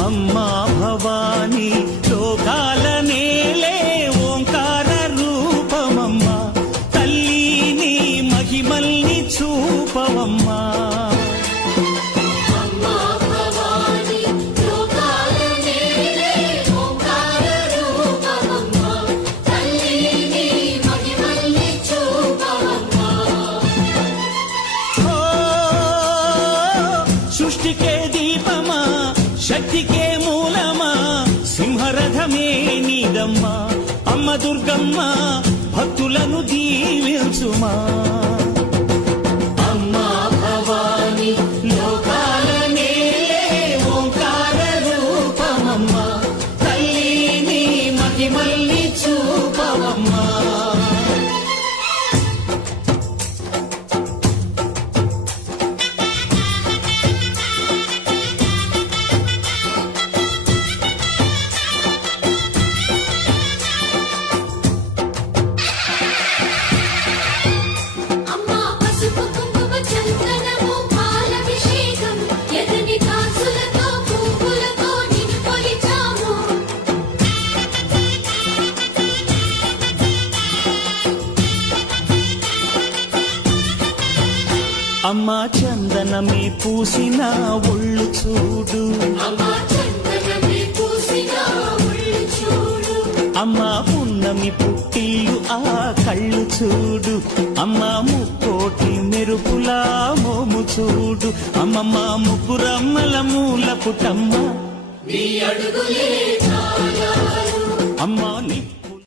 అమ్మా భవాని లోకాల నేలే ఓంకార రూపమమ్మా తల్లిని మహిమల్ని చూపవమ్మా సృష్టికే దీపమా శక్తికే మూలమా సింహరథమే నీదమ్మా అమ్మ దుర్గమ్మ భక్తులను దీవించుమా అమ్మా భవాని లోకాల నేలే ఓంకార రూపమమ్మా తల్లిని మహిమల్ని చూపవమ్మా అమ్మా చందనమే పూసిన ఒళ్ళు చూడు అమ్మా పున్నమి పుట్టిల్లు ఆ కళ్ళు చూడు అమ్మా ముక్కోటి మెరుపులా మోము చూడు అమ్మమ్మ ముగ్గురమ్మల మూల పుటమ్మ అమ్మా